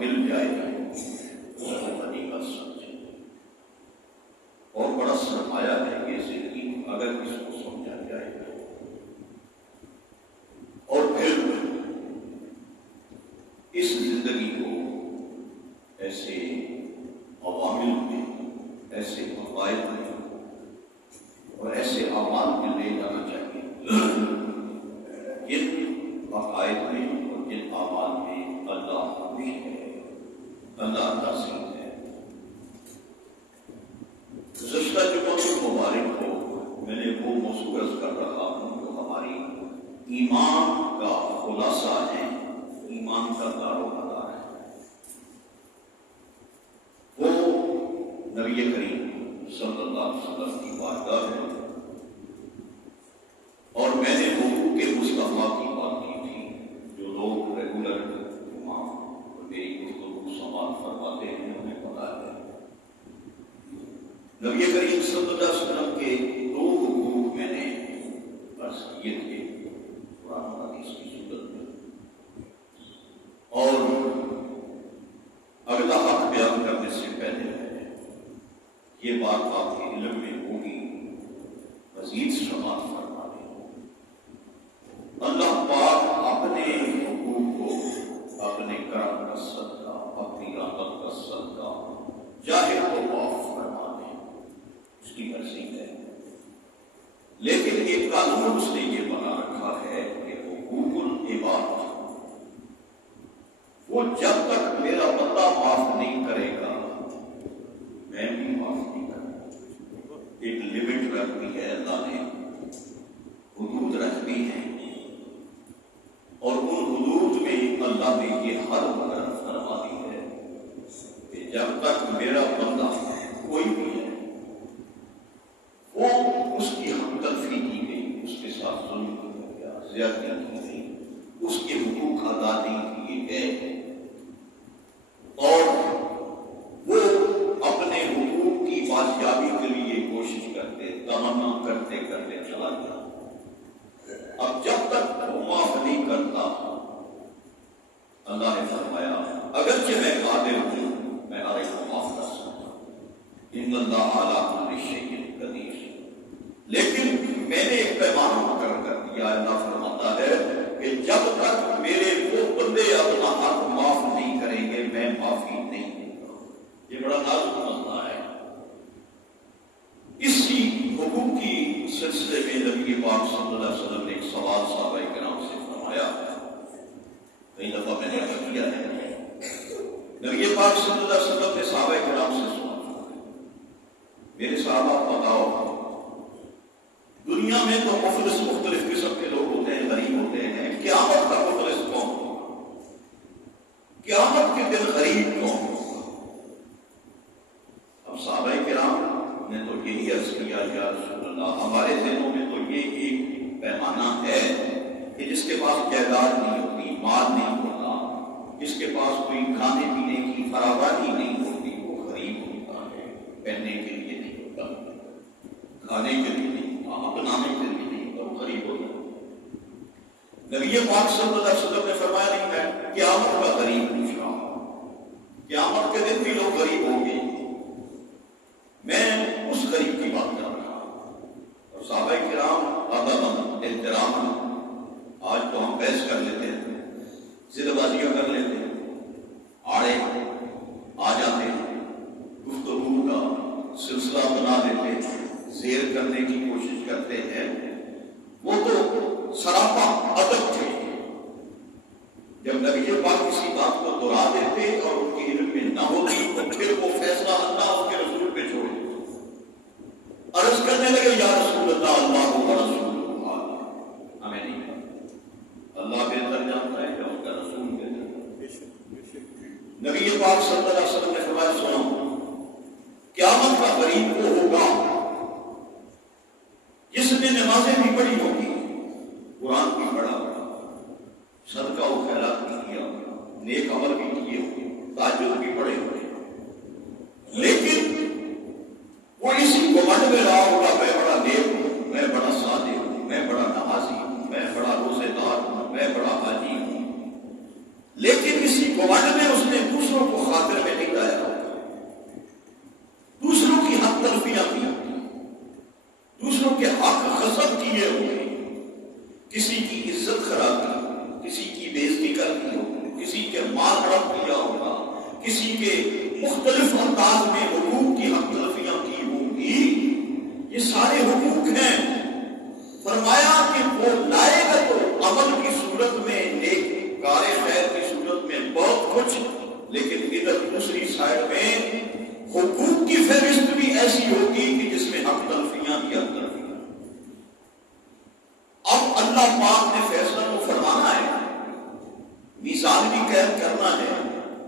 مل جائے وہ غنیمت سمجھے، اور بڑا سرمایہ ہے یہ زندگی اگر اس کو سمجھا جائے تو۔ اور پھر اس زندگی کو ایسے عوامل میں، ایسے عقائد میں اور ایسے اعمال میں لے جانا چاہیے جن عقائد میں اور جن اعمال میں اللہ خوش ہے، اللہ راضی ہے۔ گزشتہ جمعہ مبارک ہو میں نے وہ موضوع عرض کر رہا ہوں جو ہماری ایمان کا خلاصہ ہے، ایمان کا دار و مدار ہے۔ وہ نبی کریم صلی اللہ علیہ وسلم کی بارگاہ ہے، اور میں نے حقوق مصطفیٰ کی بات کی تھی۔ جو لوگ ریگولر امام اور میری گفتگو سماعت فرماتے ہیں انہیں پتا ہے نبی کریم صلی اللہ علیہ وسلم کے دو حقوق میں نے عرض کیے تھے قرآن و حدیث کی صورت میں، اور اگلا حق بیان کرنے سے پہلے یہ بات آپ کے علم میں ہوگی، مزید سماعت فرما دیں۔ اللہ پاک اپنے حقوق کو اپنے کرم کا صدقہ، اپنی رحمت کا صدقہ چاہے تو معاف فرما دیں، اس کی مرضی ہے، لیکن ایک قانون اس نے یہ بنا رکھا ہے کہ حقوق العباد وہ جب تک میرا بندہ معاف نہیں کرے گا میں بھی معاف نہیں کروں۔ ایک لمٹ رکھ دی ہے اللہ نے، حدود رکھ دی ہے، اور ان حدود میں اللہ نے یہ حد مقرر فرما دی ہے کہ جب تک میرا بندہ کوئی بھی ہے وہ اس کی ہم تلفی کی گئی، اس کے ساتھ ظلم کیا گیا، زیادتی کی گئی، اس کے حقوق ادا نہیں کیے گئے، اور وہ اپنے حقوق کی بازیابی کے لیے کوشش کرتے، تمنا کرتے کرتے چلا گیا۔ اب جب تک وہ معاف نہیں کرتا، اللہ نے فرمایا اگرچہ میں قادر ہوں میں ہر ایک کو معاف کر سکتا ہوں، ان اللہ اعلیٰ کل شیء قدیر، لیکن میں نے ایک پیمانہ مقرر کر دیا۔ اللہ فرماتا ہے کہ جب تک میرے وہ بندے اپنا حق معاف نہیں کریں گے میں معافی نہیں دوں گا۔ یہ بڑا نازک مسئلہ ہے۔ اسی حقوق کی سلسلے میں نبی پاک صلی اللہ علیہ وسلم نے ایک سوال صحابہ کرام سے فرمایا، کئی دفعہ میں نے عرض کیا ہے، نبی پاک صلی اللہ علیہ وسلم نے صحابہ کرام سے سوال، میرے صحابہ بتاؤ دنیا میں تو مفلس مختلف قسم کے لوگ ہوتے ہیں، غریب ہوتے ہیں، قیامت کا مفلس کون ہوگا؟ قیامت کے دن غریب کون ہوگا؟ اب صحابہ کرام نے تو یہی عرض کیا، یا رسول اللہ ہمارے ذہنوں میں تو یہ ایک پیمانہ ہے کہ جس کے پاس جائیداد نہیں ہوتی، مال نہیں ہوتا، جس کے پاس کوئی کھانے پینے کی فراوانی نہیں ہوتی، وہ غریب ہوتا ہے، پہننے کے لیے نہیں ہوتا، کھانے کے لیے نہیں ہوتا، اپنانے کے لیے نہیں ہوتا، وہ غریب ہوتا ہے۔ نبی پاک صلی اللہ علیہ وسلم نے فرمایا نہیں میں قیامت کا غریب پوچھ رہا ہوں، قیامت کے دن بھی لوگ غریب ہوں گے، میں اس غریب کی بات کر رہا ہوں۔ اور صحابہ کرام ادب احترام، آج تو ہم بحث کر لیتے ہیں، ضد بازیاں کر لیتے ہیں، آڑے آ جاتے ہیں، گفتگو کا سلسلہ بنا لیتے ہیں، زیر کرنے کی کوشش کرتے ہیں، وہ تو سراپا ادب تھے۔ جب نبی پاک کسی بات کو دہرا دیتے اور ان کے علم میں نہ ہوتی تو پھر وہ فیصلہ اللہ اس کے رسول پہ چھوڑ دیتے، عرض کرنے لگے یا رسول اللہ اللہ و رسول اللہ، ہمیں نہیں پتا، اللہ بہتر جانتا ہے کہ اس کا رسول بہتر۔ نبی پاک صلی اللہ علیہ وسلم نے فرمایا سنو، قیامت کا غریب وہ ہوگا جس نے نمازیں بھی پڑھی ہوگی، قرآن بھی پڑھا ہوگا، صدقہ و خیرات بھی کیا ہوگا، نیک عمل بھی کیے ہوئے، تہجد بھی پڑھے ہوئے، لیکن وہ اسی گھمنڈ میں رہا ہوگا میں بڑا نیک ہوں، میں بڑا صادق ہوں، میں بڑا نمازی ہوں، میں بڑا روزے دار ہوں، میں بڑا حاجی ہوں، لیکن اسی گھمنڈ میں اس نے دوسروں کو خاطر میں نہیں لایا ہوتا، دوسروں کی حق تلفیاں کی ہوتی، دوسروں کے حق غصب کیے ہوئے، کسی کی عزت خراب کی ہو، کسی کی بےعزتی کر دی ہو، کسی کے مال ہڑپ کیا ہوگا، کسی کے مختلف انداز میں حقوق کی حق تلفیاں کی ہوں گی، یہ سارے حقوق ہیں۔ فرمایا کہ وہ لائے گا تو عمل کی صورت میں، نیک کار خیر کی صورت میں بہت کچھ، لیکن ادھر دوسری سائڈ میں حقوق کی فہرست بھی ایسی ہوگی کہ جس میں حق تلفیاں ہی حق تلفیاں۔ اب اللہ پاک نے فیصلہ کو فرمانا ہے، میزان بھی قائم کرنا ہے،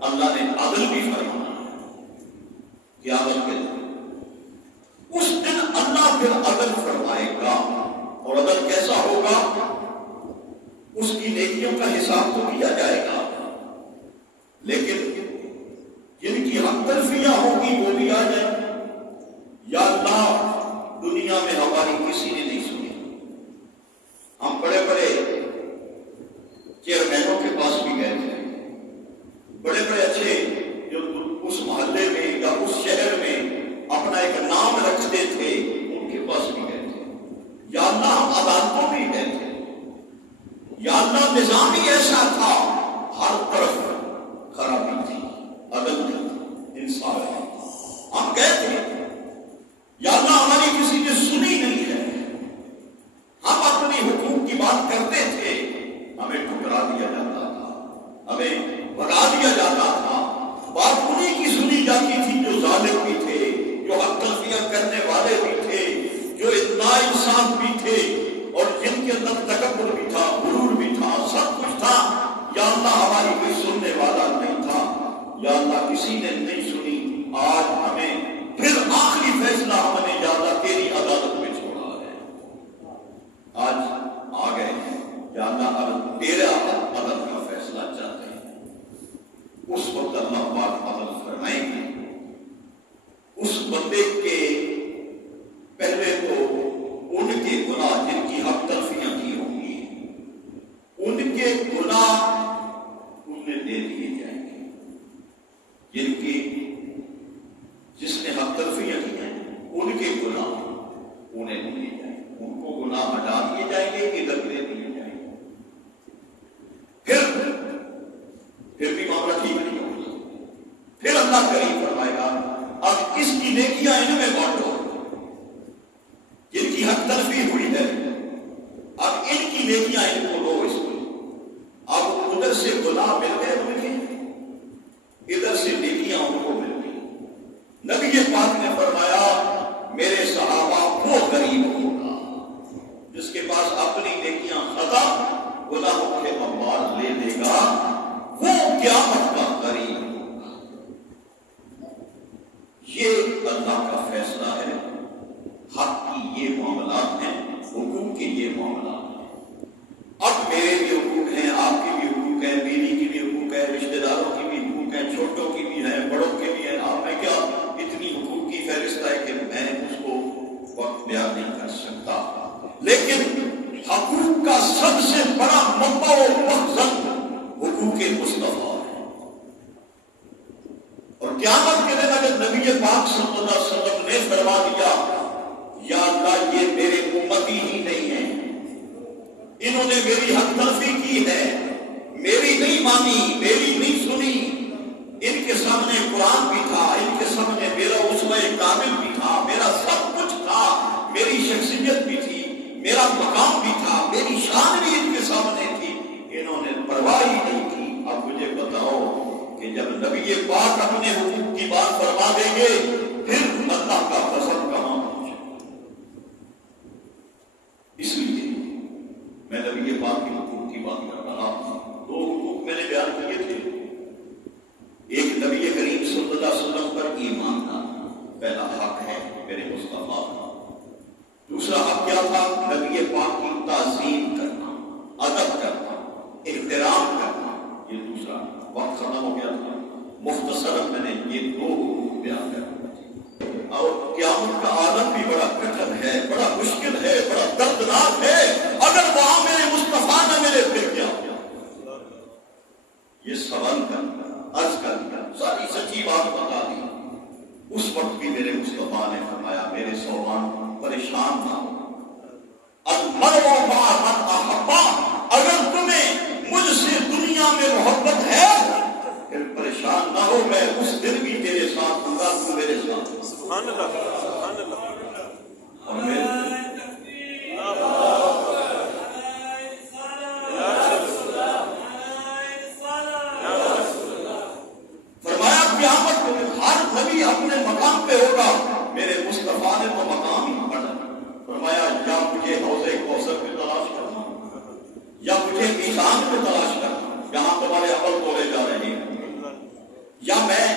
اللہ نے عدل بھی فرمانا ہے۔ قیامت کے دن اس دن اللہ پھر عدل فرمائے گا، اور عدل کیسا ہوگا؟ اس کی نیکیوں کا حساب تو کیا جائے گا، لیکن جن کی حق تلفیاں ہوگی وہ بھی آ جائیں گی۔ یا اللہ دنیا میں ہماری کسی نے نہیں سنی، ہم بڑے بڑے چیئرمینوں کے پاس بھی گئے تھے، بڑے بڑے اچھے جو اس محلے میں یا اس شہر میں اپنا ایک نام رکھتے تھے، ان کے پاس بھی گئے تھے۔ یا اللہ ہم عدالتوں میں گئے تھے، یا اللہ نظام ہی ایسا تھا، ہر طرف خرابی تھی، عدل نہیں تھا، انصاف نہیں تھا، ہم گئے تھے۔ یا اللہ ہماری کسی نے سنی نہیں ہے، ہم اپنی حقوق کی بات کرتے تھے، ہمیں ٹھکرا دیا جاتا تھا، ہمیں بھگا دیا جاتا تھا۔ بات انہیں کی سنی جاتی تھی جو ظالم بھی تھے، جو حق تلفیاں کرنے والے بھی تھے، جو اتنا انصاف بھی تھے، اور جن کے اندر تکبر بھی تھا، غرور بھی تھا، سب کچھ تھا۔ یا اللہ ہماری کوئی سننے والا نہیں تھا، یا اللہ کسی نے نہیں سنی۔ آج ہمیں پھر آخری فیصلہ ہم نے یا اللہ تیری عدالت میں چھوڑا ہے، آج آ گئے ہیں، یا اللہ اب تیرا عدل کا فیصلہ چاہتے ہیں۔ اس وقت اللہ پاک عدل فرمائیں گے۔ اس بندے کے پہلے تو ان کے گناہ جن کی حق تلفیاں کی ہوں گی، ان کے گناہ انہیں دے دیے جائیں گے، جن کی جس نے حق تلفیاں کی ہیں ان کے گناہ انہیں دیے جائیں گے، ان کو گناہ ہٹا دیے جائیں گے، ادھر دے دیے جائیں گے۔ پھر بھی معاملہ ٹھیک نہیں ہوگا، پھر اللہ کریم فرمائے گا اب اس کی نیکیاں ان میں بانٹو، جن کی حق تلفی ہوئی ہے اب ان کی نیکیاں ان کو دو۔ اس کو اب ادھر سے گناہ مل گئے ان کے، ادھر سے نیکیاں ان کو مل گئی۔ نبی پاک نے فرمایا میرے صحابہ وہ غریب ہوگا جس کے پاس اپنی نیکیاں خطا گناہوں کے اموال لے لے گا، وہ قیامت کا غریب ہوگا۔ یہ اللہ کا فیصلہ ہے، حق کی یہ معاملات ہیں، حقوق کے یہ معاملات ہیں۔ اب میرے بھی حقوق ہیں، آپ کے بھی حقوق ہیں، بیوی کی بھی حقوق ہے، رشتہ داروں کی بھی حقوق ہیں، چھوٹوں کی بھی ہیں، بڑوں کے بھی ہیں۔ آپ میں کیا اتنی حقوق کی فہرست ہے کہ میں اس کو وقت بیان نہیں کر سکتا، لیکن حقوق کا سب سے بڑا منبع و مخزن حقوق مصطفیٰ ہے۔ اور قیامت کے دن اگر نبی پاک صلی اللہ علیہ وسلم نے فرما دیا یا اللہ یہ میرے امتی ہی نہیں ہیں، انہوں نے میری حق تلفی کی ہے، میری نہیں مانی، میری نہیں سنی، ان کے سامنے قرآن بھی تھا، ان کے سامنے میرا اسوہ کامل بھی تھا، میرا سب کچھ تھا، میری شخصیت بھی تھی، میرا مقام بھی تھا، میری شان بھی ان کے سامنے تھی، انہوں نے پرواہ ہی نہیں کی۔ اب مجھے بتاؤ کہ جب نبی پاک اپنے حقوق کی بات فرما دیں گے پھر اللہ کا غضب کہاں پہنچے؟ اس لیے میں نبی پاک کے حقوق کی بات کر رہا ہوں۔ دو حقوق میں نے بیان کیے تھے، ایک نبی کریم صلی اللہ علیہ وسلم پر ایمان لانا، پہلا حق ہے میرے مصطفیٰ کا۔ دوسرا حق کیا تھا؟ نبی پاک کی تعظیم کرنا، ادب کرنا، احترام کرنا۔ یہ دوسرا وقت ختم ہو گیا تھا، مختصراً میں نے یہ دو حقوق بیان کر۔ اور قیامت کا عالم بھی بڑا کٹھن ہے، بڑا مشکل ہے، بڑا دردناک ہے۔ اگر وہاں میرے مصطفیٰ نہ ملے پھر کیا؟ یہ سوال کرنا، عرض کرنا ساری سچی بات بتا دی. اس وقت بھی میرے مصطفیٰ نے فرمایا میرے صوبان پریشان نہ ہو. المرء مع من احب، اگر تمہیں مجھ سے دنیا میں محبت ہے پھر پریشان نہ ہو، میں اس دن بھی تیرے ساتھ ہوں گا، تو میرے ساتھ. سبحان اللہ سبحان اللہ. اور میرے نبی اپنے مقام پہ ہوگا، میرے مصطفیٰ نے تو مقام ہی پڑھا. فرمایا یا مجھے حوض کوثر پہ تلاش کرنا یا مجھے میزان پہ تلاش کرنا جہاں تمہارے عمل تولے جا رہے ہیں، یا میں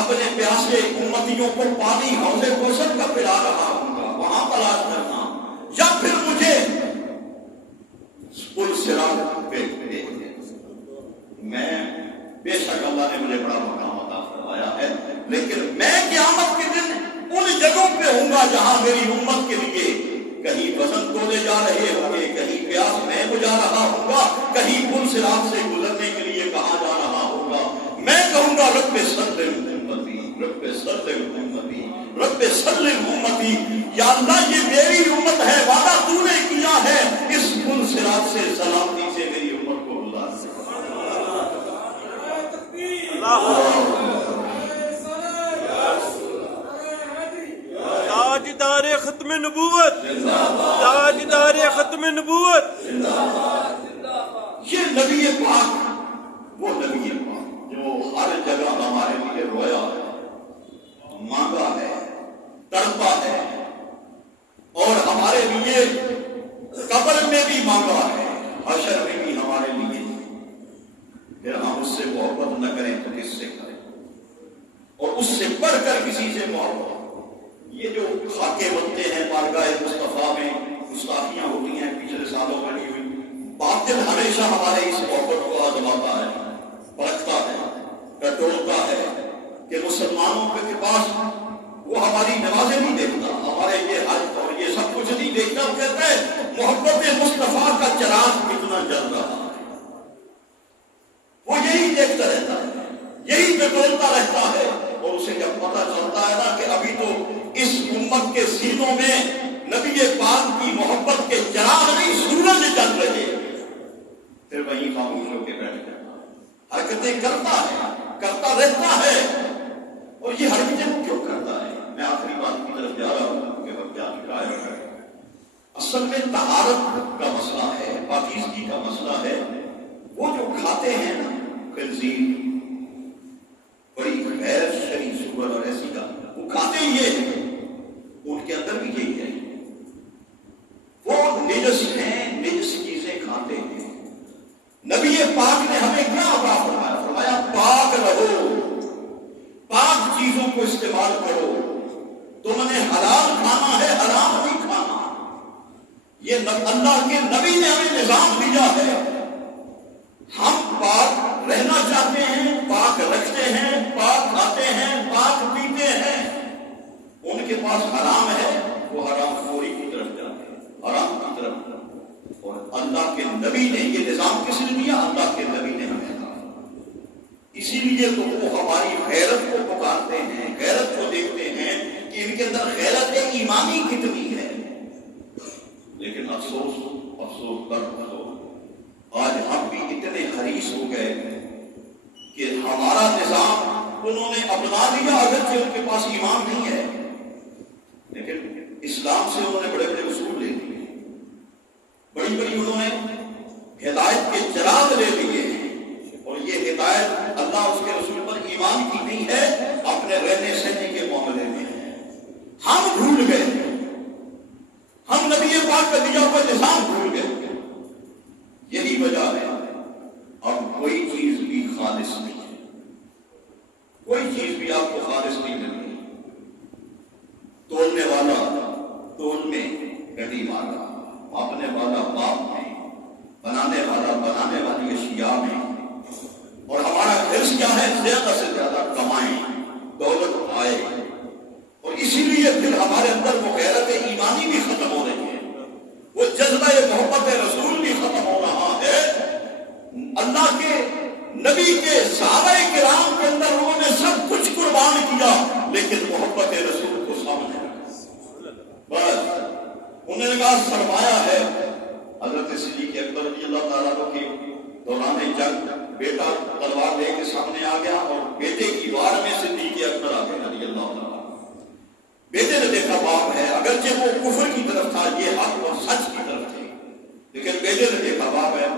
اپنے پیاسے امتیوں کو پانی حوض کوثر کا پلا رہا ہوں گا وہاں تلاش کرنا، یا پھر مجھے پل صراط پہ میں بے شک اللہ نے مجھے بڑا مقام عطا فرمایا ہے، لیکن میں قیامت کے دن ان جگہوں پہ ہوں گا جہاں میری امت کے لیے کہیں وزن تولے جا رہے ہوں گے، کہیں پیاس میں بجھا رہا ہوں گا، کہیں پل صراط سے گزرنے کے لیے کہاں جا رہا ہوں گا. میں کہوں گا رب سلم امتی، رب سلم امتی، رب سلم امتی. یا اللہ یہ میری امت ہے، وعدہ تو نے کیا ہے اس پل صراط سے سلامتی سے میری امت کو گزار. تاجدار ختم نبوت، تاجدار ختم نبوت. یہ نبی پاک وہ نبی پاک جو ہر جگہ ہمارے لیے رویا ہے، مانگا ہے، تڑپا ہے، اور ہمارے لیے قبر میں بھی مانگا ہے، حشر میں بھی ہمارے لیے. پھر ہم اس سے محبت نہ کریں تو کس سے کریں، اور اس سے بڑھ کر کسی سے محبت. یہ جو خاکے بنتے ہیں بارگاہ مصطفیٰ میں، گستاخیاں ہوتی ہیں پچھلے سالوں میں نہیں ہوئی. باطل ہمیشہ ہمارے اس محبت کو آزماتا ہے، پرکھتا ہے، ٹٹولتا ہے کہ مسلمانوں کے پاس وہ ہماری نمازیں نہیں دیکھتا، ہمارے یہ حج اور یہ سب کچھ نہیں دیکھتا. وہ کہتا ہے محبت مصطفیٰ کا چراغ کتنا جل رہا ہے، وہ یہی دیکھتا رہتا ہے، یہی ٹٹولتا رہتا ہے. اور اسے جب پتہ چلتا ہے نا کہ ابھی تو اس امت کے سینوں میں نبی پاک کی محبت کے چراغ نہیں سورج جل رہے، پھر وہیں خاموش ہو کے بیٹھ جاتا ہے، حرکتیں کرتا ہے، کرتا رہتا ہے. اور یہ حرکتیں کیوں کرتا ہے؟ میں آخری بات کی طرف جا رہا ہوں کہ وقت جا چکا ہے. اصل میں طہارت کا مسئلہ ہے، پاکیزگی کا مسئلہ ہے. وہ جو کھاتے ہیں نا خنزیر، بڑی غیر شرعی سور اور ایسی کا، وہ کھاتے یہ ہیں، ان کے اندر بھی یہی ہے، وہ نجس ہیں، نجس چیزیں کھاتے ہیں. نبی پاک نے ہمیں کیا عطا فرمایا؟ فرمایا پاک رہو، پاک چیزوں کو استعمال کرو. تم نے حلال کھانا ہے، حرام نہیں کھانا. یہ اللہ کے نبی نے ہمیں نظام دیا ہے. ہم پاک رہنا چاہتے ہیں، پاک رکھتے ہیں، پاک کھاتے ہیں، پاک پیتے ہیں. ان کے پاس حرام ہے، وہ حرام خوری کی طرف جاتے ہیں، حرام کی طرف. اور اللہ کے نبی نے یہ نظام کس نے دیا؟ اللہ کے نبی نے ہمیں کہا. اسی لیے تو وہ ہماری غیرت کو پکارتے ہیں، غیرت کو دیکھتے ہیں کہ ان کے اندر غیرت ایمانی کتنی ہے. لیکن افسوس آج ہم بھی اتنے حریص ہو گئے کہ ہمارا نظام انہوں نے اپنا لیا، اگرچہ ان کے پاس ایمان نہیں ہے، لیکن اسلام سے انہوں نے بڑے بڑے اصول لے لیے، بڑی بڑی انہوں نے ہدایت کے چراغ لے لیے. اور یہ ہدایت اللہ اس کے رسول پر ایمان کی نہیں ہے، اپنے رہنے سہنے کے معاملے میں ہے. ہم بھول گئے، ہم نبی پاک کا دیا ہوا نظام بھول گئے. یہی وجہ ہے اب کوئی چیز بھی خالص نہیں ہے، کوئی چیز بھی آپ کو خالص نہیں ملتی. تولنے والا تول میں گدی مارا، ماپنے والا ماپ میں، بنانے والا بنانے والی اشیاء میں. اور ہمارا حرص کیا ہے؟ زیادہ سے زیادہ کمائیں، دولت آئے. اور اسی لیے پھر ہمارے اندر وہ غیرت ایمانی بھی ختم ہو رہی ہے، وہ جذبہ محبت رسول بھی ختم ہو رہا ہے. اللہ کے نبی کے صحابہ کرام کے اندر انہوں نے سب کچھ قربان کیا لیکن محبت رسول کو سامنے رکھا. بس انہوں نے کہا سرمایہ ہے. حضرت صدیق اکبر رضی اللہ تعالیٰ عنہ کے دوران جنگ بیٹا تلوار لے کے سامنے آ گیا اور بیٹے کی وار میں صدیق اکبر آ گئے رضی اللہ تعالیٰ. بیٹے نے دیکھا باپ ہے, اگرچہ وہ کفر کی طرف تھا, یہ حق اور سچ کی طرف تھی, لیکن بیٹے نے دیکھا باپ ہے,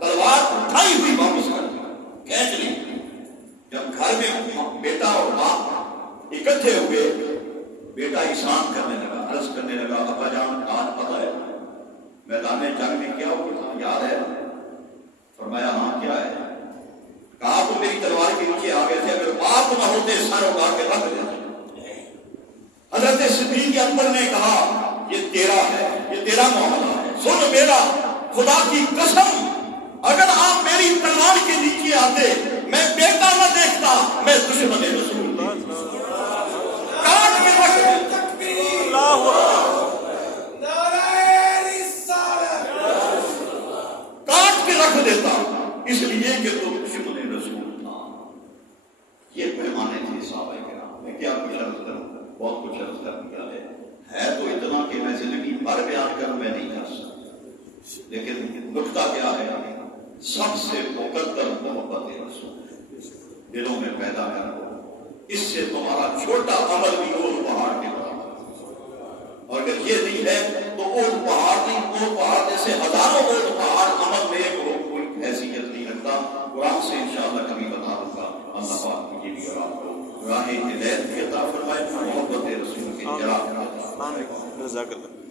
تلوار اٹھائی ہوئی واپس کر دی, کھینچ لی. جب گھر میں بیٹا اور باپ اکٹھے ہوئے, بیٹا احسان کرنے لگا, عرض کرنے لگا ابا جان آج پتہ ہے میدان جنگ میں کیا ہوا, یاد ہے؟ فرمایا ہاں کیا ہے؟ کہا تو میری تلوار کے نیچے آ گئے تھے, اگر باپ نہ ہوتے سر اٹھا کے رکھ دیتے. حضرت صدیق اکبر نے کہا یہ تیرا ہے, یہ تیرا معاملہ ہے, سن میرا خدا کی قسم اگر آپ میری تلوار کے نیچے آتے میں بیٹا نہ دیکھتا, میں دشمن رسول کاٹ کے رکھ دیتا. کاٹ کے رکھ دیتا اس لیے کہ تو دشمن رسول تھا. یہ پیمانے تھے صحابہ کرام. میں کیا کچھ عرض کروں, بہت کچھ عرض کر دیا ہے تو اتنا کہ میں زندگی بھر بیان کروں میں نہیں کر سکتا, لیکن نکتہ کیا ہے, سب سے مقدر محبت رسول دلوں میں پیدا کرو. اس سے تمہارا چھوٹا عمل بھی اور پہاڑ کے برابر, اور اگر یہ نہیں ہے تو اور پہاڑ نہیں, اور پہاڑ جیسے ہزاروں اور پہاڑ عمل میں کوئی حیثیت نہیں رکھتا. قرآن سے انشاءاللہ کبھی بتا دوں گا. اللہ پاک مجھے بھی اور آپ کو راہ ہدایت کی عطا فرمائے, محبت رسول کی جرات. جزاک اللہ.